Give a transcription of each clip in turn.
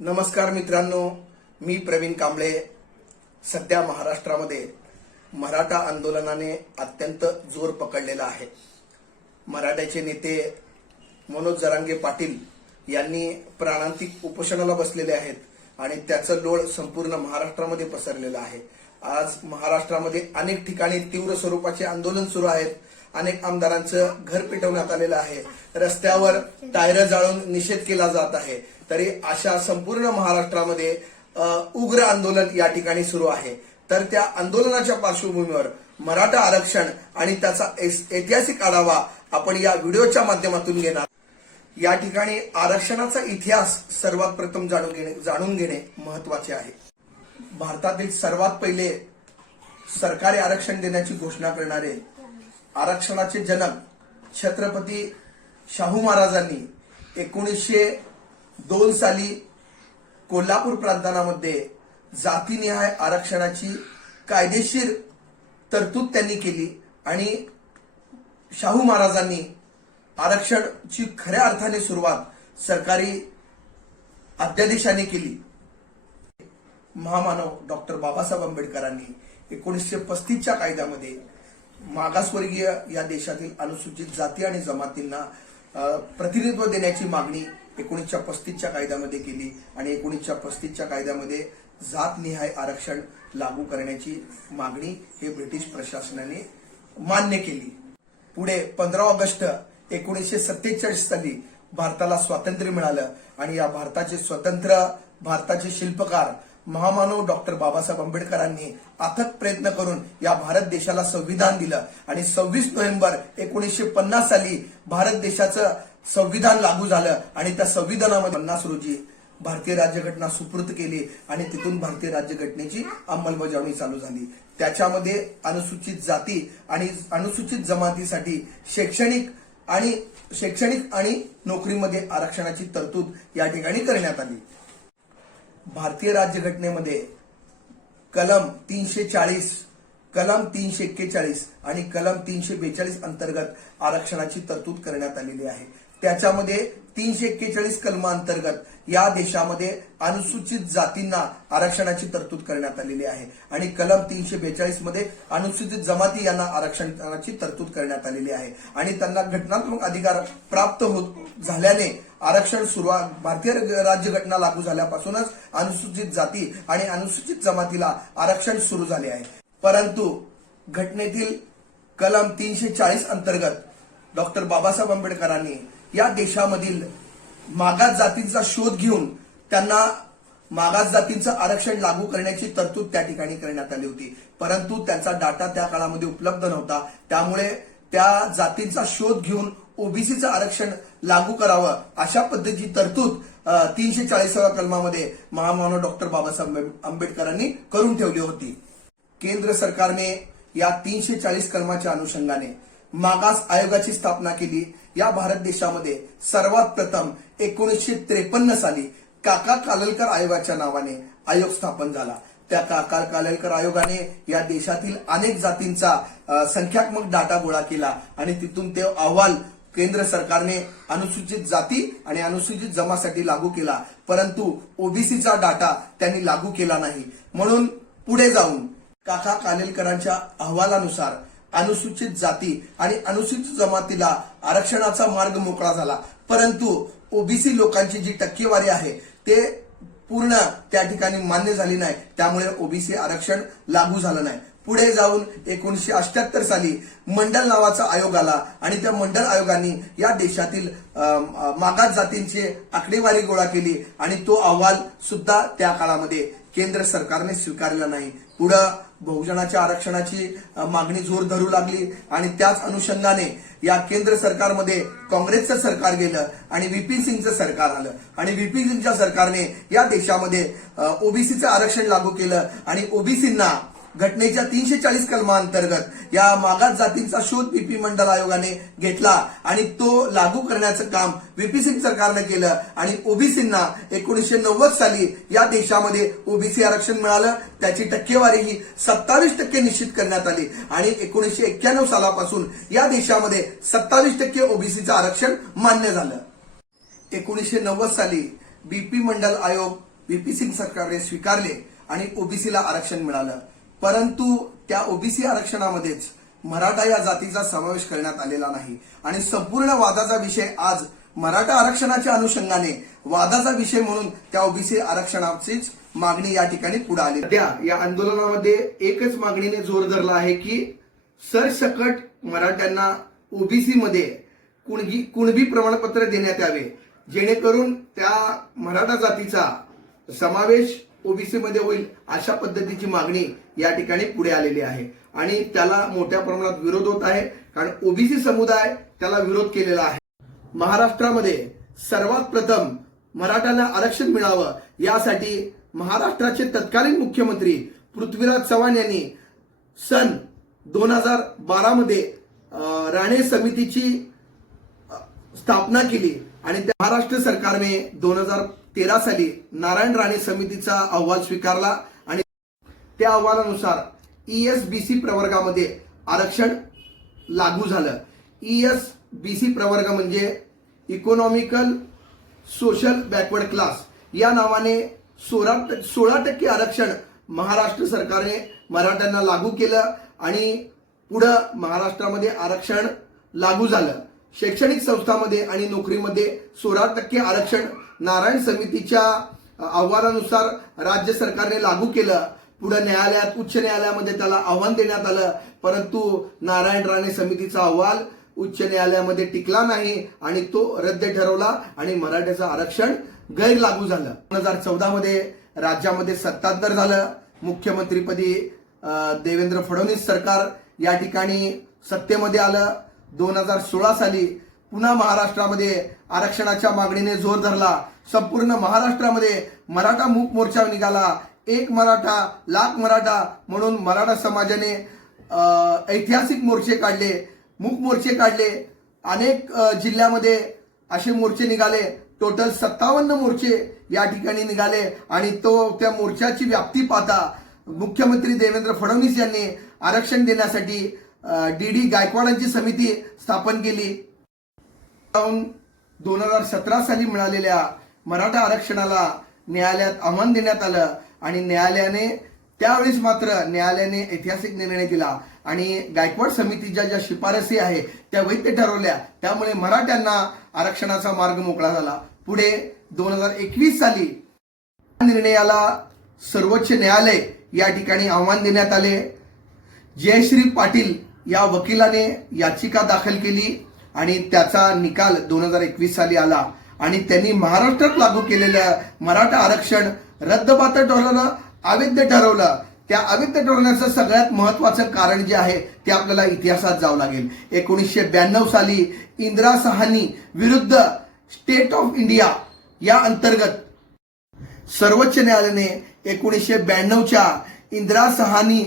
नमस्कार मित्रांनो, मी प्रवीण कांबळे। सध्या महाराष्ट्रामध्ये मराठा आंदोलनाने अत्यंत जोर पकडलेला आहे। मराठ्याचे नेते मनोज जरांगे पाटील यांनी प्राणांतिक उपोषणाला बसलेले आहेत आणि त्याचं लोळ संपूर्ण महाराष्ट्रामध्ये पसरलेलं आहे। आज महाराष्ट्रामध्ये अनेक ठिकाणी तीव्र स्वरूपाचे आंदोलन सुरू आहेत। अनेक आमदारांचं घर पेटवण्यात आलेलं आहे। रस्त्यावर टायर जाळून निषेध केला जात आहे। तरी अशा संपूर्ण महाराष्ट्रामध्ये उग्र आंदोलन या ठिकाणी सुरू आहे। तर त्या आंदोलनाच्या पार्श्वभूमीवर मराठा आरक्षण आणि त्याचा ऐतिहासिक आढावा आपण या व्हिडिओच्या माध्यमातून घेणार। या ठिकाणी आरक्षणाचा इतिहास सर्वात प्रथम जाणून घेणे महत्वाचे आहे। भारतातील सर्वात पहिले सरकारी आरक्षण देण्याची घोषणा करणारे आरक्षणाचे जनक छत्रपती शाहू महाराजांनी 1902 साली कोल्हापूर प्रांतामध्ये जातीनिहाय आरक्षणाची कायदेशीर तरतूद त्यांनी केली आणि शाहू महाराजांनी आरक्षणाची खऱ्या अर्थाने सुरुवात सरकारी अध्यादेशाने केली। महामानव डॉक्टर बाबासाहेब आंबेडकरांनी 1935च्या कायद्यामध्ये मागासवर्गीय या देशातील अनुसूचित जाती आणि जमातींना प्रतिनिधित्व देण्याची मागणी 1935च्या कायद्यामध्ये केली आणि 1935च्या कायद्यामध्ये जातनिहाय आरक्षण लागू करण्याची मागणी हे ब्रिटिश प्रशासनाने मान्य केली। पुढे 15 ऑगस्ट 1947 साली भारताला स्वातंत्र्य मिळालं आणि या भारताचे शिल्पकार महामानव डॉक्टर बाबासाहेब आंबेडकरांनी अथक प्रयत्न करून या भारत देशाला संविधान दिलं आणि 26 नोव्हेंबर 1950 साली भारत देशाचं संविधान लागू झालं आणि त्या संविधानामध्ये 50 रोजी भारतीय राज्यघटना सुपूर्द केली आणि तिथून भारतीय राज्यघटनेची अंमलबजावणी चालू झाली। त्याच्यामध्ये अनुसूचित जाती आणि अनुसूचित जमातीसाठी शैक्षणिक आणि नोकरीमध्ये आरक्षणाची तरतूद या ठिकाणी करण्यात आली। भारतीय राज्यघटनेमध्ये कलम 340, कलम 341 आणि कलम 342 अंतर्गत आरक्षणाची तरतूद करण्यात आलेली आहे। त्याच्यामध्ये 341 कलमांतर्गत या देशामध्ये अनुसूचित जातींना आरक्षणाची तरतूद करण्यात आलेली आहे आणि कलम 342 मध्ये अनुसूचित जमाती यांना आरक्षणाची तरतूद करण्यात आलेली आहे आणि त्यांना घटनात्मक अधिकार प्राप्त होत झाल्याने आरक्षण सुरुवात भारतीय राज्यघटना लागू झाल्यापासूनच अनुसूचित जाती आणि अनुसूचित जमातीला आरक्षण सुरू झाले आहे। परंतु घटनेतील कलम 340 अंतर्गत डॉक्टर बाबासाहेब आंबेडकरांनी या देशामधील मागास जातींचा शोध घेऊन त्यांना मागास जातींचं आरक्षण लागू करण्याची तरतूद त्या ठिकाणी करण्यात आली होती। परंतु त्यांचा डाटा त्या काळामध्ये उपलब्ध नव्हता, त्यामुळे त्या जातींचा शोध घेऊन ओबीसीचं आरक्षण लागू करावं अशा पद्धतीची तरतूद 340व्या कलमामध्ये महामानव डॉक्टर बाबासाहेब आंबेडकरांनी करून ठेवली होती। केंद्र सरकारने या 340 कलमाच्या अनुषंगाने मागास आयोगाची स्थापना केली। या भारत देशामध्ये सर्वात प्रथम 1953 साली काका कालेलकर आयोगाच्या नावाने आयोग स्थापन झाला। त्या काका कालेलकर आयोगाने या देशातील अनेक जातींचा संख्यात्मक डाटा गोळा केला आणि तिथून ते अहवाल केंद्र सरकारने अनुसूचित जाती आणि अनुसूचित जमातीसाठी लागू केला, परंतु ओबीसीचा डाटा त्यांनी लागू केला नाही। म्हणून पुढे जाऊन काका कालेलकरांच्या अहवालानुसार अनुसूचित जाती आणि अनुसूचित जमातीला आरक्षणाचा मार्ग मोकळा झाला, परंतु ओबीसी लोकांची जी टक्केवारी आहे ते पूर्ण त्या ठिकाणी मान्य झाली नाही, त्यामुळे ओबीसी आरक्षण लागू झालं नाही। पुढे जाऊन 1978 साली मंडल नावाचा आयोग आला आणि त्या मंडल आयोगाने या देशातील मागास जातींची आकडेवारी गोळा केली आणि तो अहवाल सुद्धा त्या काळामध्ये केंद्र सरकारने स्वीकारला नाही। पुढे बहुजनाच्या आरक्षणाची मागणी जोर धरू लागली आणि त्याच अनुषंगाने या केंद्र सरकारमध्ये काँग्रेसचं सरकार गेलं आणि व्हीपी सिंगचं सरकार आलं आणि व्हीपी सिंगच्या सरकारने या देशामध्ये ओबीसीचं आरक्षण लागू केलं आणि ओबीसींना घटनेच्या 340 कलमांतर्गत या मागास जातींचा शोध व्हीपी मंडल आयोगाने घेतला आणि तो लागू करण्याचं काम व्हीपी सिंग सरकारने केलं आणि ओबीसींना 1990 साली या देशामध्ये ओबीसी आरक्षण मिळालं। त्याची टक्केवारी ही 27% निश्चित करण्यात आली आणि 1991 सालापासून या देशामध्ये 27% ओबीसीचं आरक्षण मान्य झालं। 1990 साली बीपी मंडल आयोग बीपी सिंग सरकारने स्वीकारले आणि ओबीसीला आरक्षण मिळालं. परंतु त्या ओबीसी आरक्षणामध्येच मराठा या जातीचा समावेश करण्यात आलेला नाही आणि संपूर्ण वादाचा विषय आज मराठा आरक्षणाच्या अनुषंगाने वादाचा विषय म्हणून त्या ओबीसी आरक्षणाचीच मागणी या ठिकाणी पुढे आली. त्या या आंदोलनामध्ये एकच मागणीने जोर धरला आहे की सरसकट मराठ्यांना ओबीसी मध्ये कुणबी प्रमाणपत्र देण्यात यावे, जेणेकरून त्या मराठा जातीचा समावेश ओबीसी मध्ये होईल अशा पद्धतीची मागणी या ठिकाणी पुढे आलेली आहे आणि त्याला मोठ्या प्रमाणात विरोध होत आहे, कारण ओबीसी समुदाय त्याला विरोध केलेला आहे. महाराष्ट्रामध्ये सर्वात प्रथम मराठ्यांना आरक्षण मिळावं यासाठी महाराष्ट्राचे तत्कालीन मुख्यमंत्री पृथ्वीराज चव्हाण यांनी सन 2012 मध्ये राणे समितीची स्थापना केली आणि महाराष्ट्र सरकारने 2013 साली नारायण राणे समितीचा अहवाल स्वीकारला आणि त्या अहवालानुसार ईएसबीसी प्रवर्गामध्ये आरक्षण लागू झालं. ईएसबीसी प्रवर्ग म्हणजे इकॉनॉमिकल सोशल बॅकवर्ड क्लास या नावाने 16% आरक्षण महाराष्ट्र सरकारने मराठ्यांना लागू केलं आणि पुढं महाराष्ट्रामध्ये आरक्षण लागू झालं. शैक्षणिक संस्थांमध्ये आणि नोकरीमध्ये 16% आरक्षण नारायण समितीच्या अहवालानुसार राज्य सरकारने लागू केलं. पुढे न्यायालयात उच्च न्यायालयामध्ये त्याला आव्हान देण्यात आलं, परंतु नारायण राणे समितीचा अहवाल उच्च न्यायालयामध्ये टिकला नाही आणि तो रद्द ठरवला आणि मराठ्याचं आरक्षण गैर लागू झालं. 2014 मध्ये राज्यामध्ये सत्तांतर झालं. मुख्यमंत्रीपदी देवेंद्र फडणवीस सरकार या ठिकाणी सत्तेमध्ये आलं. 2016 साली पुन्हा महाराष्ट्रामध्ये आरक्षणाच्या मागणीने जोर धरला. संपूर्ण महाराष्ट्रामध्ये मराठा मूक मोर्चा निघाला. एक मराठा लाख मराठा म्हणून मराठा समाजाने ऐतिहासिक मोर्चे काढले, मूक मोर्चे काढले. अनेक जिल्ह्यामध्ये असे मोर्चे निघाले. टोटल 57 मोर्चे या ठिकाणी निघाले आणि त्या मोर्चाची व्याप्ती पाहता मुख्यमंत्री देवेंद्र फडणवीस यांनी आरक्षण देण्यासाठी डी गायकवाडांची समिती स्थापन केली. 2017 साली मिळालेल्या मराठा आरक्षणाला न्यायालयात आव्हान देण्यात आलं आणि न्यायालयाने त्यावेळेस मात्र न्यायालयाने ऐतिहासिक निर्णय दिला आणि गायकवाड समितीच्या ज्या शिफारसी आहे त्या वैध ठरवल्या. त्यामुळे मराठ्यांना आरक्षणाचा मार्ग मोकळा झाला. पुढे 2021 साली निर्णयाला सर्वोच्च न्यायालय या ठिकाणी आव्हान देण्यात आले. जयश्री पाटील या वकिलाने याचिका दाखल केली आणि त्याचा निकाल 2021 साली आला आणि त्यांनी महाराष्ट्रात लागू केलेलं मराठा आरक्षण रद्दबातल ठरवलं, अवैध ठरवलं. त्या अवैध ठरवण्याचं सगळ्यात महत्वाचं कारण जे आहे ते आपल्याला इतिहासात जावं लागेल. 1992 साली इंदिरा साहनी विरुद्ध स्टेट ऑफ इंडिया या अंतर्गत सर्वोच्च न्यायालयाने 1992च्या इंदिरा साहनी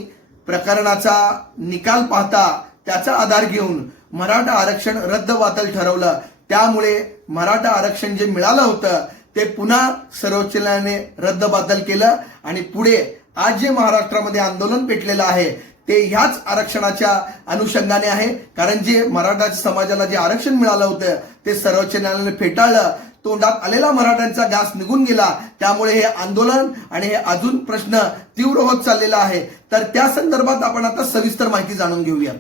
प्रकरणाचा निकाल पाहता त्याचा आधार घेऊन मराठा आरक्षण रद्दबातल ठरवलं. त्यामुळे मराठा आरक्षण जे मिळालं होतं ते पुन्हा सर्वोच्च न्यायालयाने रद्दबातल केलं आणि पुढे आज जे महाराष्ट्रामध्ये आंदोलन पेटलेलं आहे ते ह्याच आरक्षणाच्या अनुषंगाने आहे. कारण जे मराठा समाजाला जे आरक्षण मिळालं होतं ते सर्वोच्च न्यायालयाने फेटाळलं. तोंडात आलेला मराठ्यांचा घास निघून गेला. त्यामुळे हे आंदोलन आणि हे अजून प्रश्न तीव्र होत चाललेला आहे. तर त्या संदर्भात आपण आता सविस्तर माहिती जाणून घेऊया.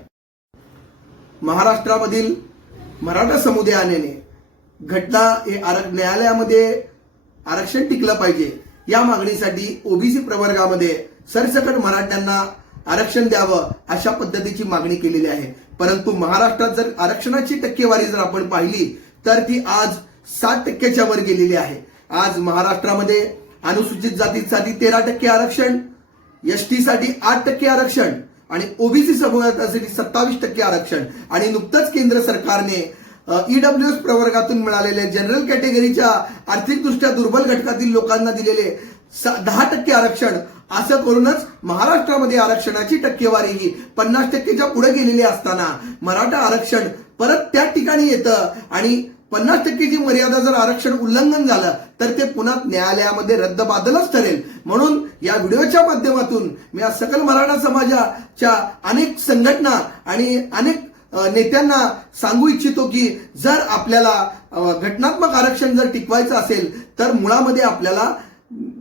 महाराष्ट्रामधील मराठा समुदायाने घटना हे न्यायालयामध्ये आरक्षण टिकलं पाहिजे या मागणीसाठी ओबीसी प्रवर्गामध्ये सरसकट मराठ्यांना आरक्षण द्यावं अशा पद्धतीची मागणी केलेली आहे. परंतु महाराष्ट्रात जर आरक्षणाची टक्केवारी जर आपण पाहिली तर ती आज 7% वर गेलेली आहे. आज महाराष्ट्रामध्ये अनुसूचित जातीसाठी 13% आरक्षण, एसटी साठी 8% आरक्षण आणि ओबीसी समुदायासाठी 27% आरक्षण आणि नुकतंच केंद्र सरकारने ईडब्ल्यूएस प्रवर्गातून मिळालेले जनरल कॅटेगरीच्या आर्थिकदृष्ट्या दुर्बल घटकातील लोकांना दिलेले 10% आरक्षण असं करूनच महाराष्ट्रामध्ये आरक्षणाची टक्केवारी ही 50%च्या पुढे गेलेली असताना मराठा आरक्षण परत त्या ठिकाणी येतं आणि 50%ची मर्यादा जर आरक्षण उल्लंघन झालं तर ते पुन्हा न्यायालयामध्ये रद्दबातलच ठरेल. म्हणून या व्हिडिओच्या माध्यमातून मी या सकल मराठा समाजाच्या अनेक संघटना आणि अनेक नेत्यांना सांगू इच्छितो की जर आपल्याला घटनात्मक आरक्षण जर टिकवायचं असेल तर मुळामध्ये आपल्याला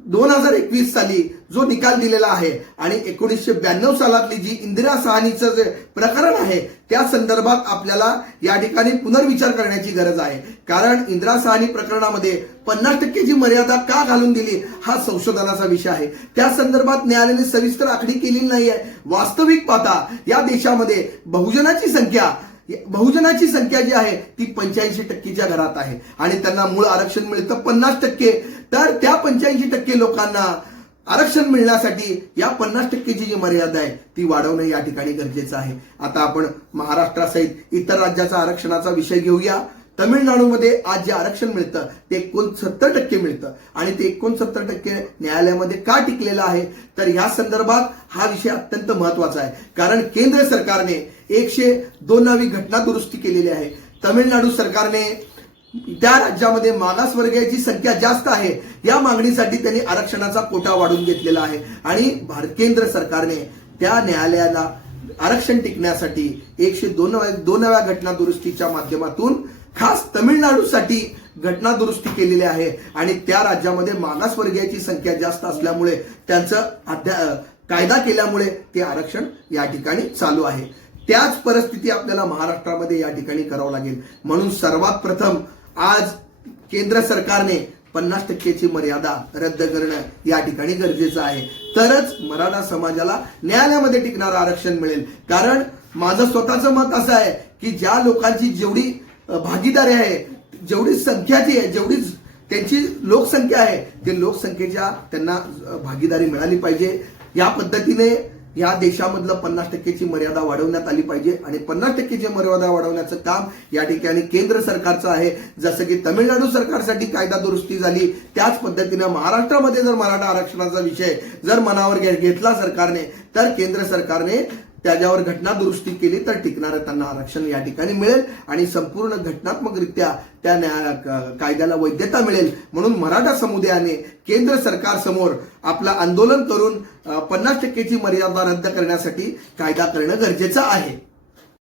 2021 साली जो निकाल दिलेला आहे आणि 1992 सालातली जी इंदिरा साहनीचं जे प्रकरण आहे त्या संदर्भात आपल्याला या ठिकाणी पुनर्विचार करण्याची गरज आहे. कारण इंदिरा साहनी प्रकरणामध्ये 50% ची मर्यादा का घालून दिली हा संशोधनाचा विषय आहे. त्या संदर्भात न्यायालयाने सविस्तर आखणी केलेली नाही आहे. वास्तविक पाहता या देशामध्ये बहुजनाची संख्या जी आहे ती 85%च्या घरात आहे आणि त्यांना मूळ आरक्षण मिळतं 50%. तर त्या 85% लोकांना आरक्षण मिळण्यासाठी या 50%ची जी मर्यादा आहे ती वाढवणं या ठिकाणी गरजेचं आहे. आता आपण महाराष्ट्रासहित इतर राज्याचा आरक्षणाचा विषय घेऊया. तमिळनाडूमध्ये आज जे आरक्षण मिळतं ते 69% मिळतं आणि ते 69% न्यायालयामध्ये का टिकलेलं आहे तर या संदर्भात हा विषय अत्यंत महत्वाचा आहे. कारण केंद्र सरकारने 102वी घटना दुरुस्ती केलेली आहे. तमिळनाडू सरकारने त्या राज्यामध्ये मागासवर्गीयाची संख्या जास्त आहे या मागणीसाठी त्यांनी आरक्षणाचा कोटा वाढवून घेतलेला आहे आणि केंद्र सरकारने त्या न्यायालयाला आरक्षण टिकण्यासाठी 102व्या घटना दुरुस्तीच्या माध्यमातून खास तमिळनाडूसाठी घटना दुरुस्ती केलेली आहे आणि त्या राज्यामध्ये मागासवर्गीयाची संख्या जास्त असल्यामुळे त्यांचं कायदा केल्यामुळे ते आरक्षण या ठिकाणी चालू आहे. त्याच परिस्थिती आपल्याला महाराष्ट्रामध्ये या ठिकाणी करावं लागेल. म्हणून सर्वात प्रथम आज केंद्र सरकारने 50%ची मर्यादा रद्द करणं या ठिकाणी गरजेचं आहे. तरच मराठा समाजाला न्यायालयामध्ये टिकणारं आरक्षण मिळेल. कारण माझं स्वतःचं मत असं आहे की ज्या लोकांची जेवढी भागीदारी आहे, जेवढी संख्याची आहे, जेवढी त्यांची लोकसंख्या आहे ते लोकसंख्येच्या त्यांना भागीदारी मिळाली पाहिजे. या पद्धतीने या देशामधलं 50%ची मर्यादा वाढवण्यात आली पाहिजे आणि 50%ची मर्यादा वाढवण्याचं काम या ठिकाणी केंद्र सरकारचं आहे. जसं की तमिळनाडू सरकारसाठी कायदा दुरुस्ती झाली त्याच पद्धतीनं महाराष्ट्रामध्ये जर मराठा आरक्षणाचा विषय जर मनावर घेतला सरकारने तर केंद्र सरकारने त्याच्यावर घटना दुरुस्ती केली तर टिकणारं त्यांना आरक्षण या ठिकाणी मिळेल आणि संपूर्ण घटनात्मकरित्या त्या कायद्याला वैधता मिळेल. म्हणून मराठा समुदायाने केंद्र सरकार समोर आपलं आंदोलन करून 50%ची मर्यादा रद्द करण्यासाठी कायदा करणं गरजेचं आहे.